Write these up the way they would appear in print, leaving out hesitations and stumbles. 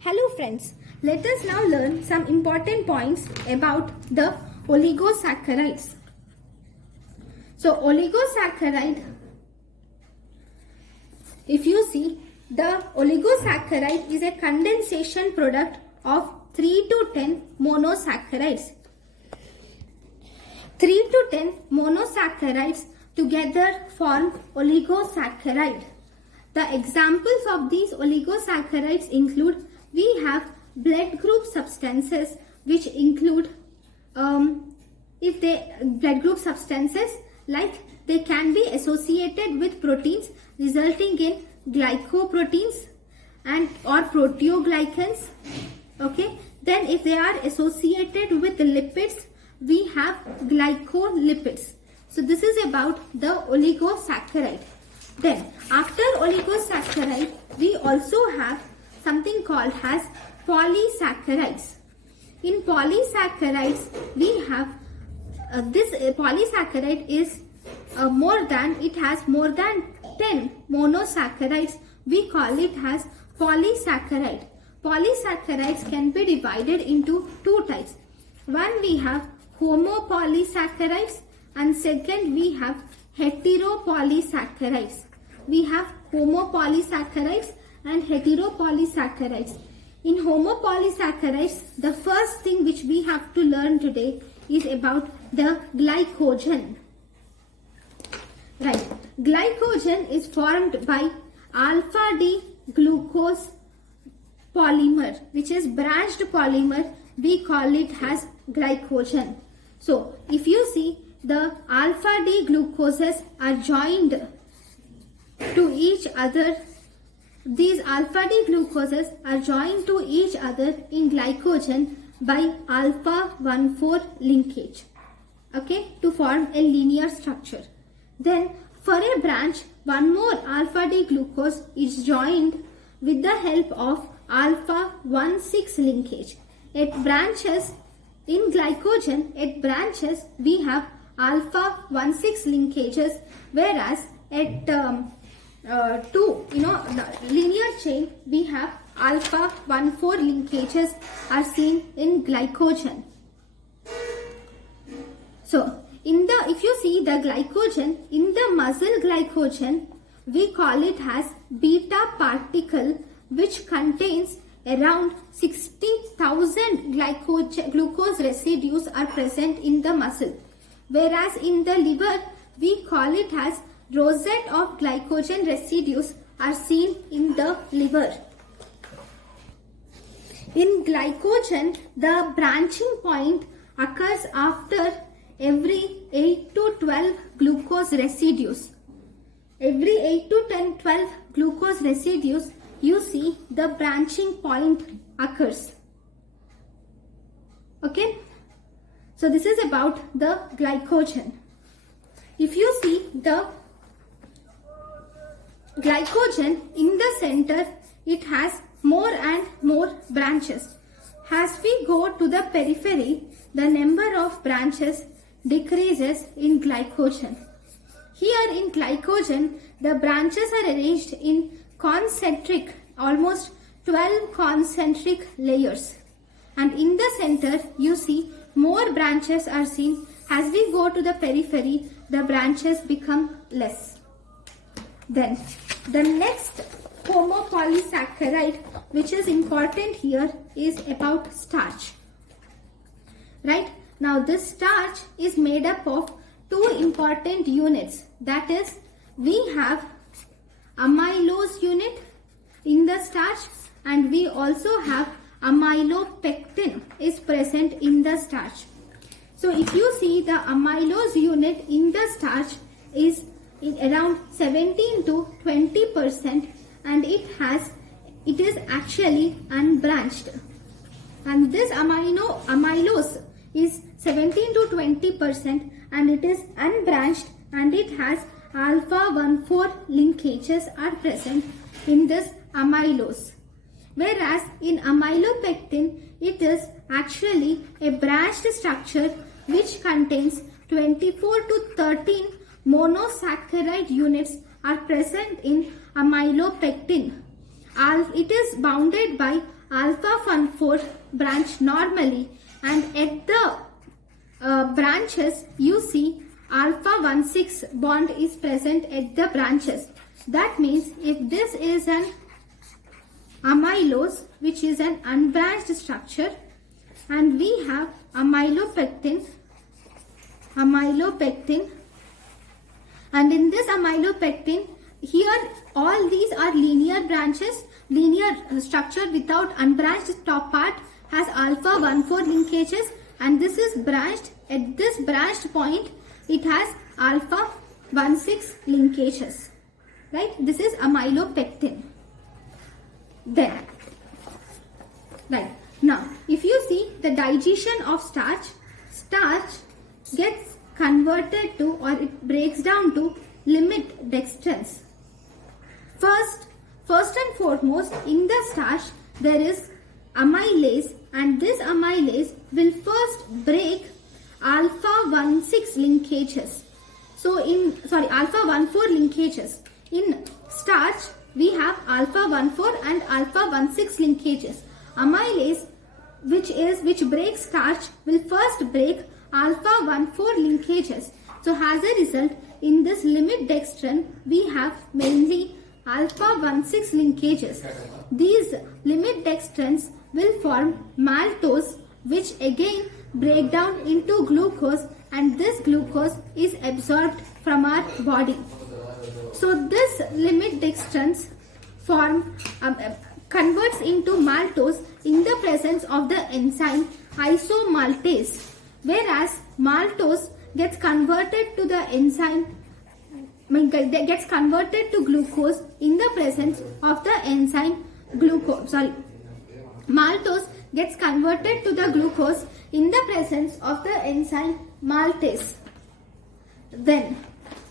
Hello friends, let us now learn some important points about the oligosaccharides. So oligosaccharide, if you see, the oligosaccharide is a condensation product of 3 to 10 monosaccharides. 3 to 10 monosaccharides together form oligosaccharide. The examples of these oligosaccharides include, we have blood group substances which include blood group substances like they can be associated with proteins resulting in glycoproteins and or proteoglycans. Okay, then if they are associated with lipids, we have glycolipids. So this is about the oligosaccharide. Then after oligosaccharide, we also have something called as polysaccharides. In polysaccharides, we have this polysaccharide is it has more than 10 monosaccharides. We call it as polysaccharide. Polysaccharides can be divided into two types. One, we have homopolysaccharides, and second, we have heteropolysaccharides. We have homopolysaccharides and heteropolysaccharides. In homopolysaccharides, the first thing which we have to learn today is about the glycogen. Right. Glycogen is formed by alpha D glucose polymer, which is branched polymer. We call it as glycogen. So, if you see, the alpha D glucoses are joined to each other. These alpha D glucoses are joined to each other in glycogen by alpha 1,4 linkage, okay, to form a linear structure. Then for a branch, one more alpha D glucose is joined with the help of alpha 1,6 linkage. At branches in glycogen, at branches we have alpha 1,6 linkages, whereas at linear chain we have alpha 1,4 linkages are seen in glycogen. So if you see the glycogen in the muscle glycogen, we call it as beta particle, which contains around 60,000 glucose residues are present in the muscle, whereas in the liver we call it as rosette of glycogen residues are seen in the liver. In glycogen, the branching point occurs after every 8 to 12 glucose residues. Every 8 to 12 glucose residues, you see the branching point occurs. Okay. So this is about the glycogen. If you see the glycogen in the center, it has more and more branches. As we go to the periphery, the number of branches decreases in glycogen. Here in glycogen, the branches are arranged in concentric, almost 12 concentric layers. And in the center, you see more branches are seen. As we go to the periphery, the branches become less. Then the next homopolysaccharide which is important here is about starch. Right? Now this starch is made up of two important units. That is, we have amylose unit in the starch, and we also have amylopectin is present in the starch. So if you see, the amylose unit in the starch is in around 17 to 20%, and it is actually unbranched. And this amylose is 17 to 20%, and it is unbranched, and it has alpha 1,4 linkages are present in this amylose. Whereas in amylopectin, it is actually a branched structure which contains 24 to 13 monosaccharide units are present in amylopectin. It is bounded by alpha 1,4 branch normally, and at the branches you see alpha 1,6 bond is present at the branches. That means if this is an amylose, which is an unbranched structure, and we have amylopectin, and in this amylopectin, here all these are linear branches, linear structure without unbranched top part, has alpha 1,4 linkages, and this is branched. At this branched point, it has alpha 1,6 linkages, right? This is amylopectin. Then, right, now if you see the digestion of starch, starch gets converted to, or it breaks down to, limit dextrins. First and foremost, in the starch there is amylase, and this amylase will first break alpha 1,6 linkages. So alpha 1,4 linkages. In starch we have alpha 1,4 and alpha 1,6 linkages. Amylase, which breaks starch, will first break alpha 1,4 linkages. So as a result, in this limit dextrin, we have mainly alpha 1,6 linkages. These limit dextrins will form maltose, which again break down into glucose, and this glucose is absorbed from our body. So this limit dextrins converts into maltose in the presence of the enzyme isomaltase, whereas maltose gets converted to the enzyme gets converted to glucose in the presence of the enzyme maltose gets converted to the glucose in the presence of the enzyme maltase. Then,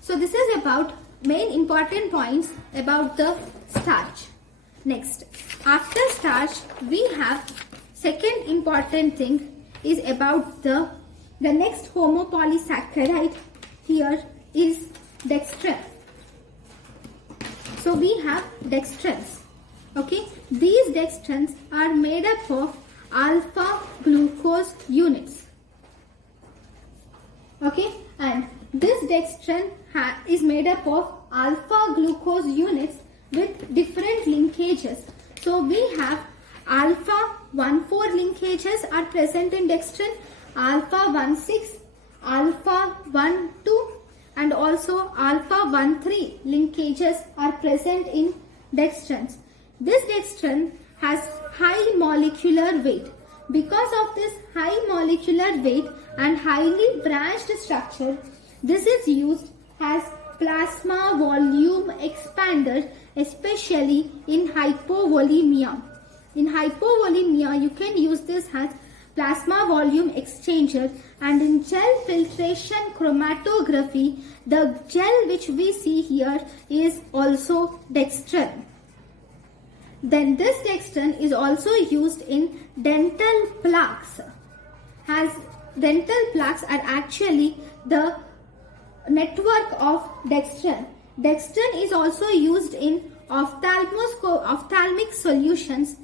so this is about main important points about the starch. Next, after starch, we have second important thing is about the next homopolysaccharide here is dextrin. So we have dextrins. Okay, these dextrins are made up of alpha glucose units. Okay, and this dextrin is made up of alpha glucose units with different linkages. So we have alpha 1,4 linkages are present in dextrin, alpha 1,6, alpha 1,2, and also alpha 1,3 linkages are present in dextrins. This dextrin has high molecular weight. Because of this high molecular weight and highly branched structure, this is used as plasma volume expander, especially in hypovolemia. In hypovolemia, you can use this as plasma volume exchanger, and in gel filtration chromatography, the gel which we see here is also dextrin. Then this dextrin is also used in dental plaques, as dental plaques are actually the network of dextrin. Dextrin is also used in ophthalmic solutions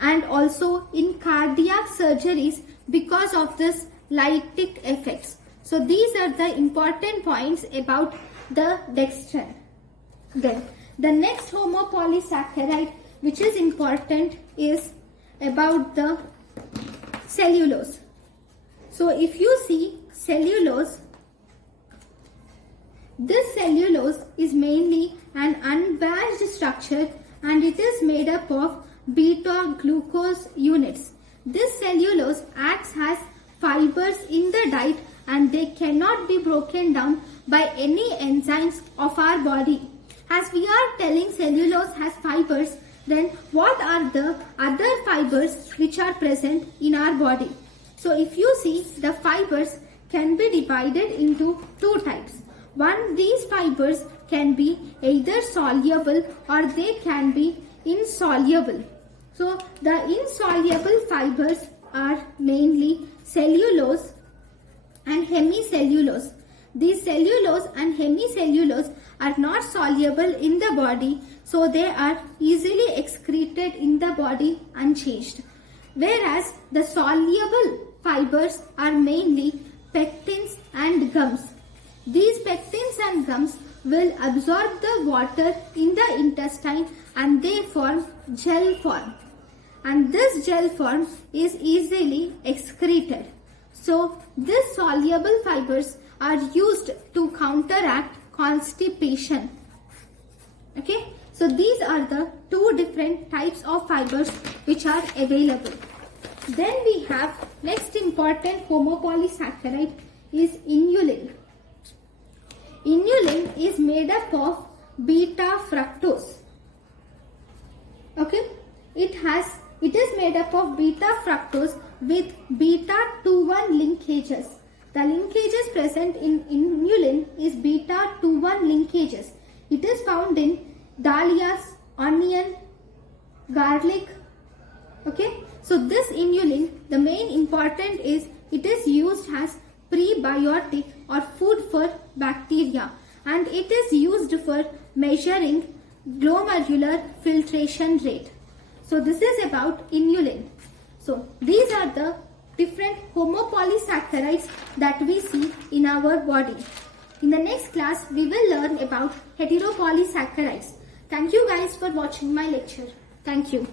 and also in cardiac surgeries because of this lytic effects. So these are the important points about the dextrin. Then the next homopolysaccharide which is important is about the cellulose. So if you see cellulose, this cellulose is mainly an unbranched structure and it is made up of beta glucose units. This cellulose acts as fibers in the diet and they cannot be broken down by any enzymes of our body. As we are telling cellulose has fibers, then what are the other fibers which are present in our body? So if you see, the fibers can be divided into two types. One, these fibers can be either soluble or they can be insoluble. So the insoluble fibers are mainly cellulose and hemicellulose. These cellulose and hemicellulose are not soluble in the body, so they are easily excreted in the body unchanged. Whereas the soluble fibers are mainly pectins and gums. These pectins and gums will absorb the water in the intestine and they form gel form. And this gel form is easily excreted. So these soluble fibers are used to counteract constipation. Okay, so these are the two different types of fibers which are available. Then we have next important homopolysaccharide is inulin. Inulin is made up of beta fructose. Okay, it is made up of beta fructose with beta 2,1 linkages. The linkages present in inulin is beta 2,1 linkages. It is found in dahlias, onion, garlic. Okay, so this inulin, the main important is it is used as prebiotic or food for bacteria, and it is used for measuring glomerular filtration rate. So this is about inulin. So these are the different homopolysaccharides that we see in our body. In the next class, we will learn about heteropolysaccharides. Thank you guys for watching my lecture. Thank you.